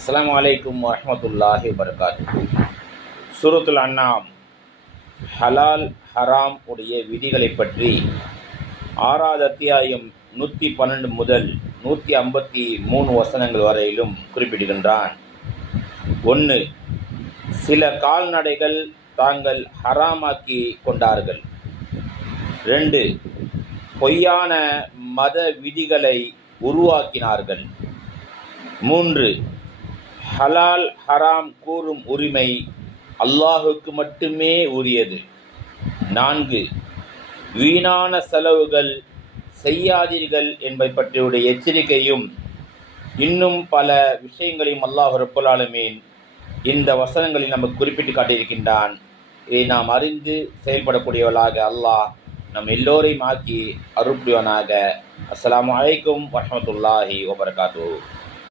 அஸ்ஸலாமு அலைக்கும் வரஹ்மத்துல்லாஹி வபரகாத்துஹு. சூரத்துல் அன்ஆம் ஹலால் ஹராம் உடைய விதிகளை பற்றி 6வது அத்தியாயம் 112 முதல் 153 வசனங்கள் வரையிலும் குறிப்பிடுகின்றான். 1. சில கால்நடைகள் தாங்கள் ஹராமாக்கி கொண்டார்கள். 2. பொய்யான மத விதிகளை உருவாக்கினார்கள். 3. ஹலால் ஹராம் கூறும் உரிமை அல்லாஹுக்கு மட்டுமே உரியது. 4. வீணான செலவுகள் செய்யாதீர்கள் என்பதை பற்றியுடைய எச்சரிக்கையும் இன்னும் பல விஷயங்களையும் அல்லாஹ் ரப்புல் ஆலமீன் இந்த வசனங்களில் நமக்கு குறிப்பிட்டு காட்டியிருக்கின்றான். இதை நாம் அறிந்து செயல்படக்கூடியவர்களாக அல்லாஹ் நம் எல்லோரையும் ஆக்கி அருள் புரிவானாக. அஸ்ஸலாமு அலைக்கும் வரஹ்மத்துல்லாஹி வபரகாத்துஹு.